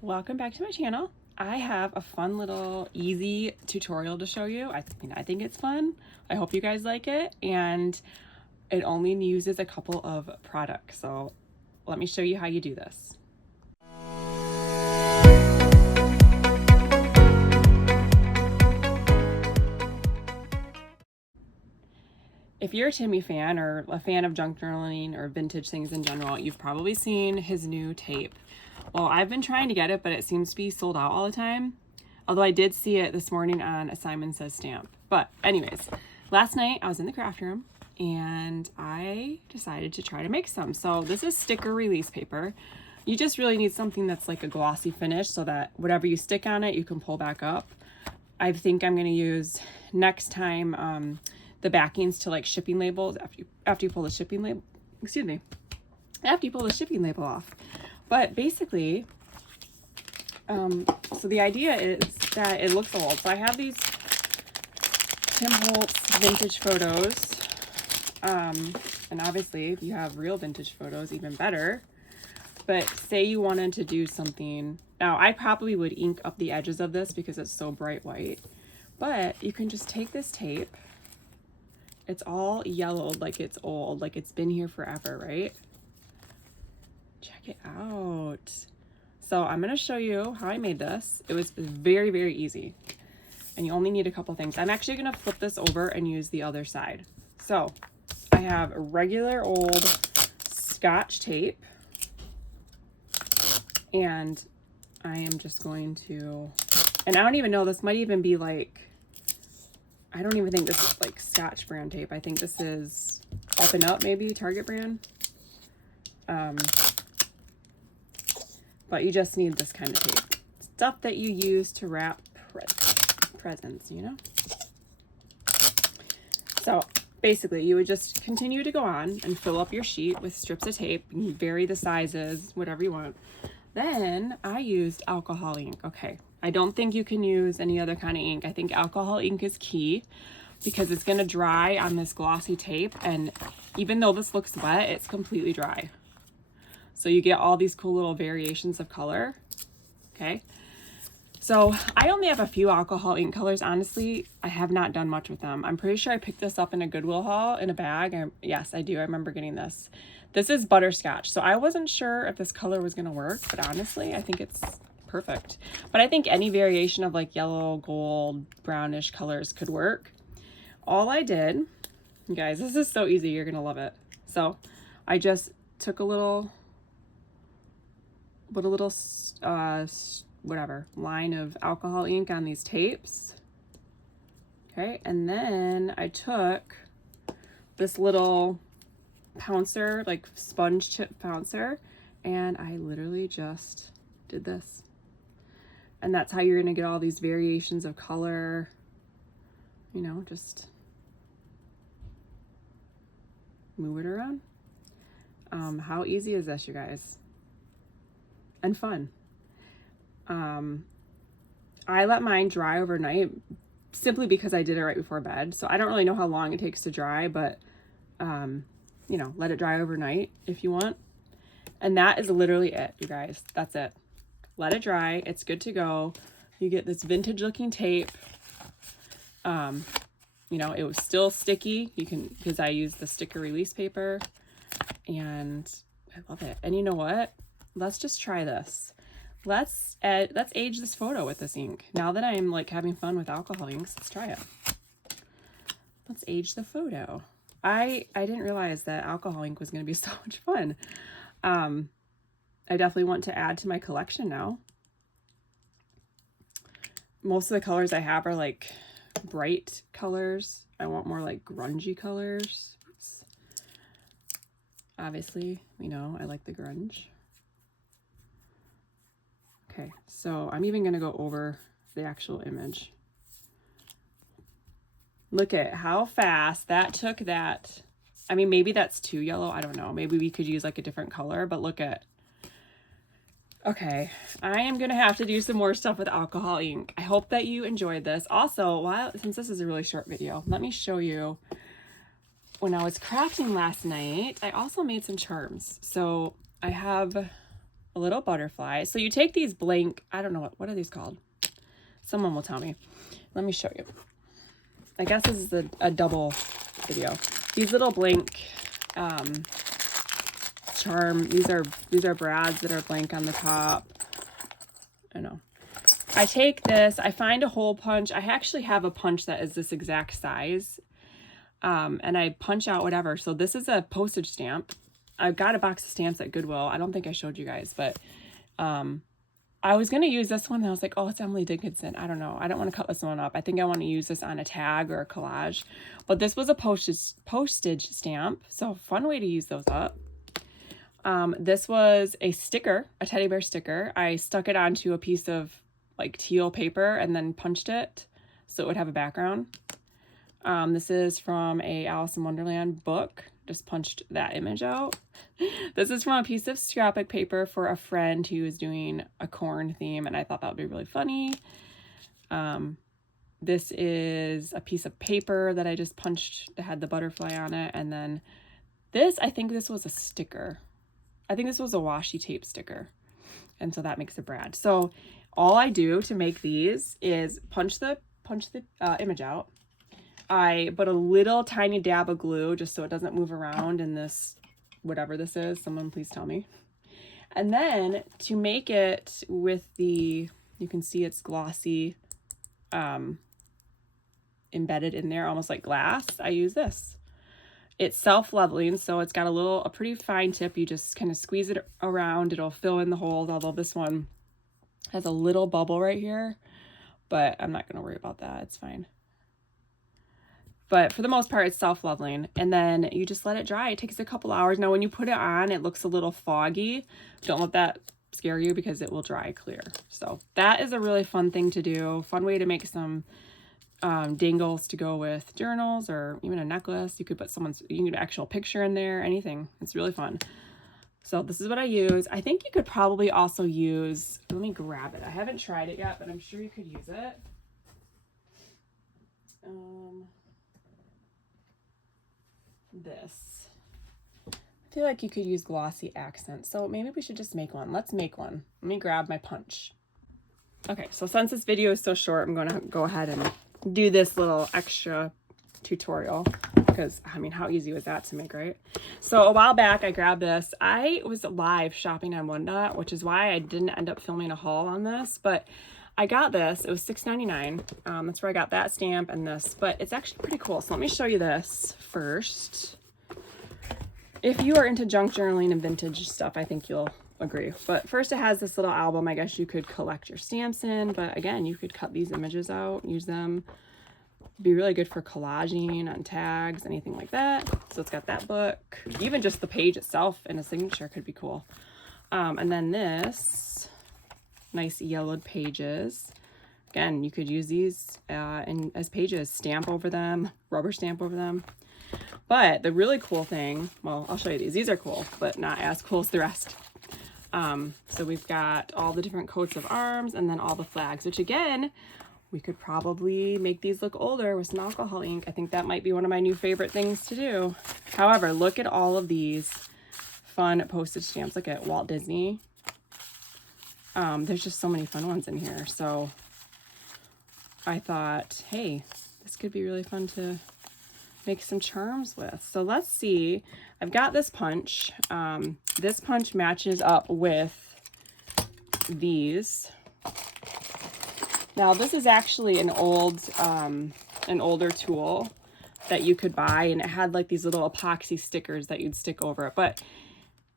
Welcome back to my channel. I have a fun little easy tutorial to show you. I think it's fun. I hope you guys like it, and it only uses a couple of products. So let me show you how you do this. If you're a Timmy fan or a fan of junk journaling or vintage things in general, you've probably seen his new tape. Well, I've been trying to get it, but it seems to be sold out all the time. Although I did see it this morning on a Simon Says stamp. But anyways, last night I was in the craft room and I decided to try to make some. So this is sticker release paper. You just really need something that's like a glossy finish so that whatever you stick on it, you can pull back up. I think I'm going to use next time the backings to like shipping labels after you pull the shipping label, after you pull the shipping label off. But basically, so the idea is that it looks old. So I have these Tim Holtz vintage photos. And obviously if you have real vintage photos, even better. But say you wanted to do something. Now I probably would ink up the edges of this because it's so bright white. But you can just take this tape. It's all yellowed like it's old, like it's been here forever, right? Check it out. So I'm going to show you how I made this. It was very, very easy. And you only need a couple things. I'm actually going to flip this over and use the other side. So I have a regular old Scotch tape. And I am just going to, and I don't even know, this might even be like, I don't even think this is like Scotch brand tape. I think this is Up and Up, maybe Target brand. But you just need this kind of tape. Stuff that you use to wrap presents, you know? So basically you would just continue to go on and fill up your sheet with strips of tape. You can vary the sizes, whatever you want. Then I used alcohol ink. Okay, I don't think you can use any other kind of ink. I think alcohol ink is key because it's going to dry on this glossy tape. And even though this looks wet, it's completely dry. So you get all these cool little variations of color. Okay. So I only have a few alcohol ink colors. Honestly, I have not done much with them. I'm pretty sure I picked this up in a Goodwill haul in a bag. Yes, I do. I remember getting this. This is butterscotch. So I wasn't sure if this color was going to work, but honestly, I think it's perfect. But I think any variation of like yellow, gold, brownish colors could work. All I did, you guys, this is so easy. You're going to love it. So I just took a little whatever line of alcohol ink on these tapes. Okay, and then I took this little pouncer, like sponge chip pouncer, and I literally just did this. And that's how you're gonna get all these variations of color, you know, just move it around. How easy is this, you guys? And fun. I let mine dry overnight simply because I did it right before bed. So I don't really know how long it takes to dry, but, you know, let it dry overnight if you want. And that is literally it, you guys. That's it. Let it dry. It's good to go. You get this vintage looking tape. You know, it was still sticky. You can, because I used the sticker release paper, and I love it. And you know what? Let's just try this. Let's age this photo with this ink. Now that I'm like having fun with alcohol inks, let's try it. Let's age the photo. I didn't realize that alcohol ink was going to be so much fun. I definitely want to add to my collection now. Most of the colors I have are like bright colors. I want more like grungy colors. Oops. Obviously, you know, I like the grunge. Okay, so I'm even going to go over the actual image. Look at how fast that took that. I mean, maybe that's too yellow. I don't know. Maybe we could use like a different color, but look at. Okay, I am going to have to do some more stuff with alcohol ink. I hope that you enjoyed this. Also, since this is a really short video, let me show you. When I was crafting last night, I also made some charms. So I have a little butterfly. So you take these blank, I don't know, what are these called? Someone will tell me. Let me show you. I guess this is a double video. These little blank charm, these are brads that are blank on the top. I know. I take this, I find a hole punch. I actually have a punch that is this exact size. And I punch out whatever. So this is a postage stamp. I've got a box of stamps at Goodwill. I don't think I showed you guys, but I was going to use this one. And I was like, oh, it's Emily Dickinson. I don't know. I don't want to cut this one up. I think I want to use this on a tag or a collage. But this was a postage stamp. So fun way to use those up. This was a sticker, a teddy bear sticker. I stuck it onto a piece of like teal paper and then punched it so it would have a background. This is from a Alice in Wonderland book. Just punched that image out. This is from a piece of scrapbook paper for a friend who was doing a corn theme, and I thought that would be really funny. This is a piece of paper that I just punched that had the butterfly on it, and then this, I think this was a sticker. I think this was a washi tape sticker, and so that makes a brad. So all I do to make these is punch the image out. I put a little tiny dab of glue just so it doesn't move around in this, whatever this is, someone please tell me. And then to make it with the, you can see it's glossy, embedded in there, almost like glass, I use this. It's self-leveling, so it's got a pretty fine tip. You just kind of squeeze it around, it'll fill in the holes, although this one has a little bubble right here, but I'm not going to worry about that, it's fine. But for the most part, it's self-leveling. And then you just let it dry. It takes a couple hours. Now, when you put it on, it looks a little foggy. Don't let that scare you because it will dry clear. So that is a really fun thing to do. Fun way to make some dangles to go with journals or even a necklace. You could put you can get an actual picture in there, anything. It's really fun. So this is what I use. I think you could probably also use, let me grab it. I haven't tried it yet, but I'm sure you could use it. This. I feel like you could use glossy accents, so maybe we should just make one. Let's make one. Let me grab my punch. Okay, so since this video is so short, I'm going to go ahead and do this little extra tutorial because, I mean, how easy was that to make, right? So a while back, I grabbed this. I was live shopping on Whatnot, which is why I didn't end up filming a haul on this, but I got this. It was $6.99. That's where I got that stamp and this, but it's actually pretty cool. So let me show you this first. If you are into junk journaling and vintage stuff, I think you'll agree. But first it has this little album. I guess you could collect your stamps in, but again, you could cut these images out, use them. Be really good for collaging on tags, anything like that. So it's got that book. Even just the page itself and a signature could be cool. And then this nice yellowed pages. Again, you could use these as pages, stamp over them, rubber stamp over them. But the really cool thing, well, I'll show you these. These are cool, but not as cool as the rest. So we've got all the different coats of arms and then all the flags, which again, we could probably make these look older with some alcohol ink. I think that might be one of my new favorite things to do. However, look at all of these fun postage stamps. Look at Walt Disney. There's just so many fun ones in here. So I thought, hey, this could be really fun to make some charms with. So let's see. I've got this punch. This punch matches up with these. Now this is actually an older tool that you could buy, and it had like these little epoxy stickers that you'd stick over it. But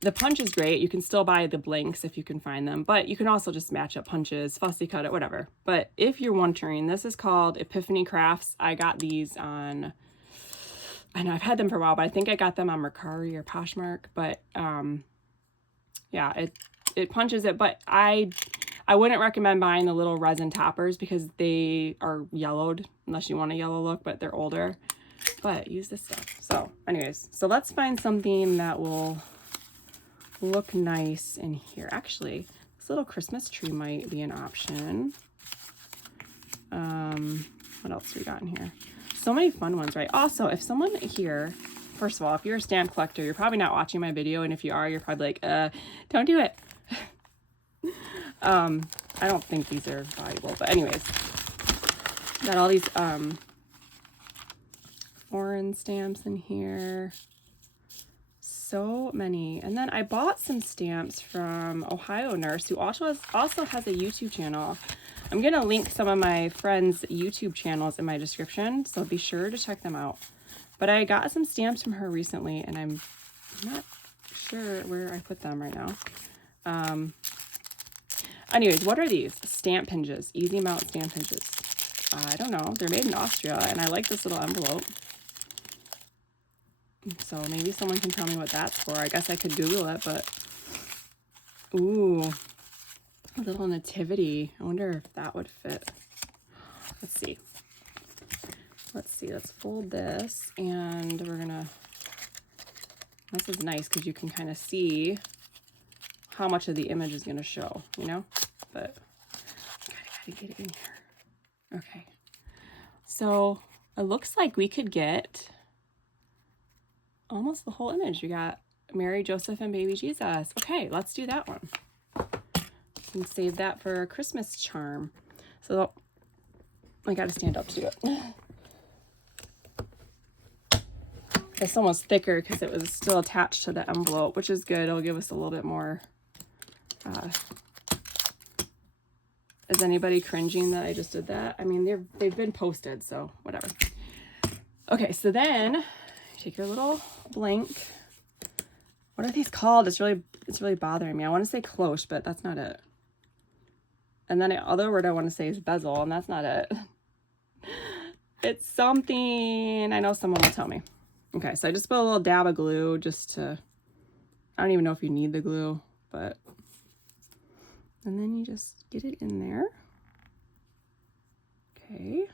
the punch is great. You can still buy the blanks if you can find them, but you can also just match up punches, fussy cut it, whatever. But if you're wondering, this is called Ephemera Crafts. I got these on, I know I've had them for a while, but I think I got them on Mercari or Poshmark. But yeah, it punches it, but I wouldn't recommend buying the little resin toppers because they are yellowed unless you want a yellow look, but they're older. But use this stuff. So anyways, so let's find something that will look nice in here. Actually, this little Christmas tree might be an option. What else do we got in here? So many fun ones, right? Also, if someone here, first of all, if you're a stamp collector, you're probably not watching my video, and if you are, you're probably like, don't do it. I don't think these are valuable, but anyways, got all these foreign stamps in here. So many. And then I bought some stamps from Ohio Nurse, who also has a YouTube channel. I'm going to link some of my friends' YouTube channels in my description, so be sure to check them out. But I got some stamps from her recently, and I'm not sure where I put them right now. Anyways, what are these? Stamp hinges. Easy mount stamp hinges. I don't know. They're made in Austria, and I like this little envelope. So maybe someone can tell me what that's for. I guess I could Google it, but... Ooh. A little nativity. I wonder if that would fit. Let's see. Let's fold this, and we're gonna... This is nice because you can kind of see how much of the image is going to show, you know? But I gotta get it in here. Okay. So it looks like we could get almost the whole image. We got Mary, Joseph, and baby Jesus. Okay, let's do that one. And save that for a Christmas charm. So I gotta stand up to do it. This one was thicker because it was still attached to the envelope, which is good. It'll give us a little bit more. Is anybody cringing that I just did that? I mean, they've been posted, so whatever. Okay, so then take your little blank. What are these called? It's really bothering me. I want to say cloche, but that's not it. And then the other word I want to say is bezel, and that's not it. It's something. I know someone will tell me. Okay, so I just put a little dab of glue just to, I don't even know if you need the glue, but, and then you just get it in there. Okay.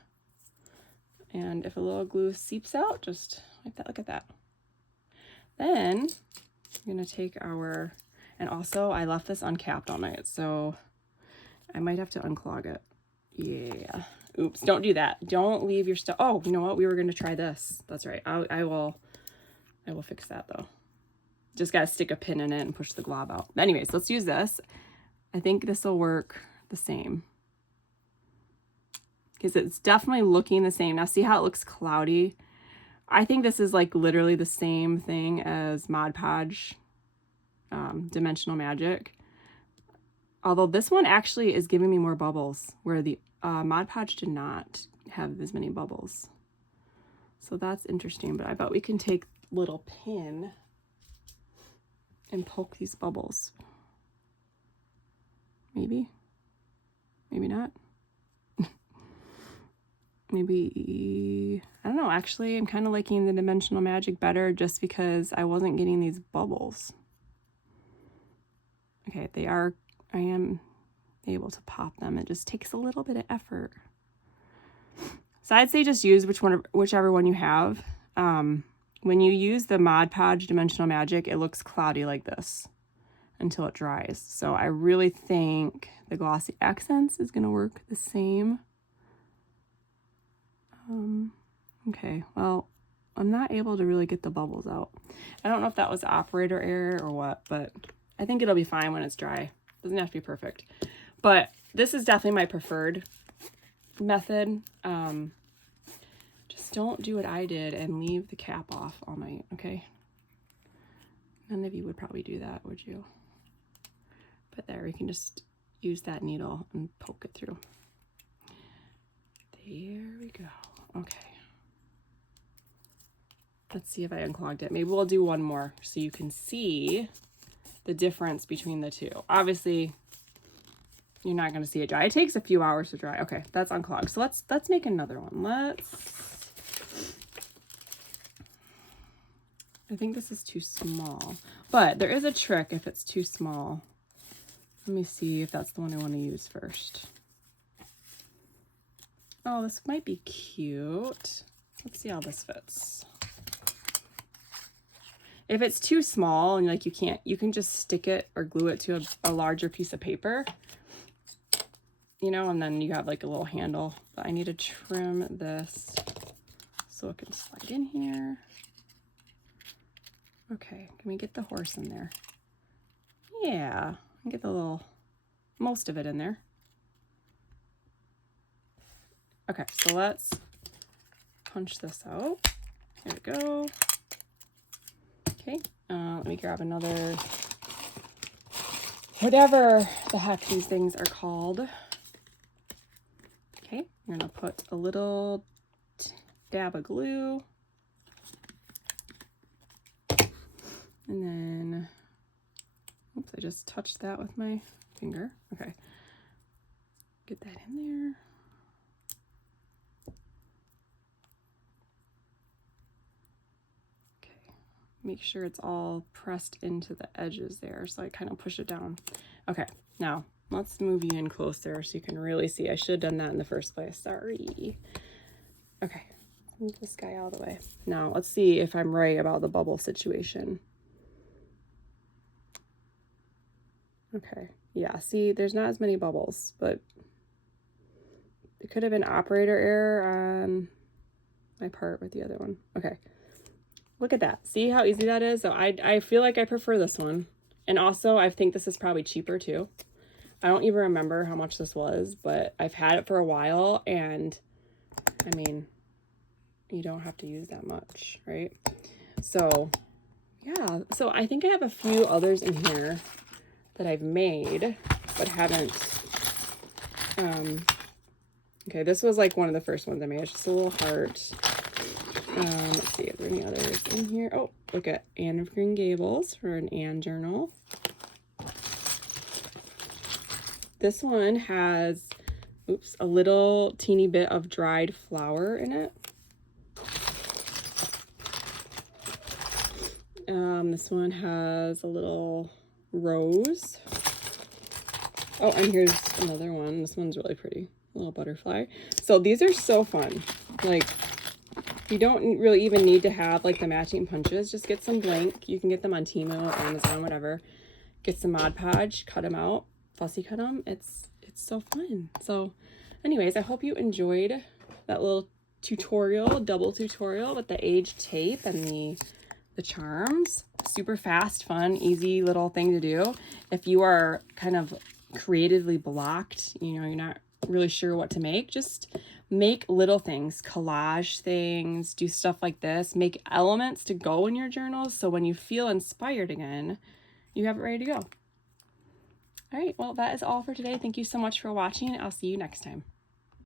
And if a little glue seeps out, just like that, look at that. Then I'm gonna take our, and also I left this uncapped all night, so I might have to unclog it. Yeah. Oops, don't do that. Don't leave your stuff. Oh, you know what? We were going to try this. That's right. I will fix that though. Just got to stick a pin in it and push the glob out. But anyways, let's use this. I think this will work the same. Because it's definitely looking the same. Now see how it looks cloudy? I think this is like literally the same thing as Mod Podge Dimensional Magic. Although this one actually is giving me more bubbles, where the Mod Podge did not have as many bubbles. So that's interesting, but I bet we can take little pin and poke these bubbles. Maybe. Maybe not. Maybe, I don't know, actually I'm kind of liking the Dimensional Magic better just because I wasn't getting these bubbles. Okay, I am able to pop them. It just takes a little bit of effort. So I'd say just use whichever one you have. When you use the Mod Podge Dimensional Magic, it looks cloudy like this until it dries. So I really think the Glossy Accents is going to work the same. Okay, well, I'm not able to really get the bubbles out. I don't know if that was operator error or what, but I think it'll be fine when it's dry. Doesn't have to be perfect. But this is definitely my preferred method. Just don't do what I did and leave the cap off all night, okay? None of you would probably do that, would you? But there, we can just use that needle and poke it through. There we go. Okay. Let's see if I unclogged it. Maybe we'll do one more so you can see the difference between the two. Obviously, you're not going to see it dry. It takes a few hours to dry. Okay, that's unclogged. So let's make another one. I think this is too small, but there is a trick if it's too small. Let me see if that's the one I want to use first. Oh, this might be cute. Let's see how this fits. If it's too small and like you can just stick it or glue it to a larger piece of paper, you know, and then you have like a little handle. But I need to trim this so it can slide in here. Okay, can we get the horse in there? Yeah, get the little, most of it in there. Okay, so let's punch this out. There we go. Okay, let me grab another, whatever the heck these things are called. Okay, I'm gonna put a little dab of glue. And then, oops, I just touched that with my finger. Okay, get that in there. Okay, make sure it's all pressed into the edges there, so I kind of push it down. Okay, now let's move you in closer so you can really see. I should have done that in the first place, sorry. Okay, move this guy out of the way. Now let's see if I'm right about the bubble situation. Okay, yeah, see, there's not as many bubbles, but it could have been operator error on my part with the other one. Okay, look at that. See how easy that is? So I feel like I prefer this one. And also, I think this is probably cheaper too. I don't even remember how much this was, but I've had it for a while, and I mean, you don't have to use that much, right? So, yeah, so I think I have a few others in here that I've made but haven't. Okay, this was like one of the first ones I made. It's just a little heart. Let's see if there are any others in here. Oh, look at Anne of Green Gables for an Anne journal. This one has, oops, a little teeny bit of dried flower in it. This one has a little rose. Oh, and here's another one. This one's really pretty. A little butterfly. So these are so fun. Like, you don't really even need to have like the matching punches. Just get some blank. You can get them on Temu, Amazon, whatever. Get some Mod Podge, cut them out, fussy cut them. It's so fun. So anyways, I hope you enjoyed that little tutorial, double tutorial with the age tape and the charms. Super fast, fun, easy little thing to do. If you are kind of creatively blocked, you know, you're not really sure what to make, just make little things, collage things, do stuff like this, make elements to go in your journals, so when you feel inspired again, you have it ready to go. All right, well, that is all for today. Thank you so much for watching. I'll see you next time.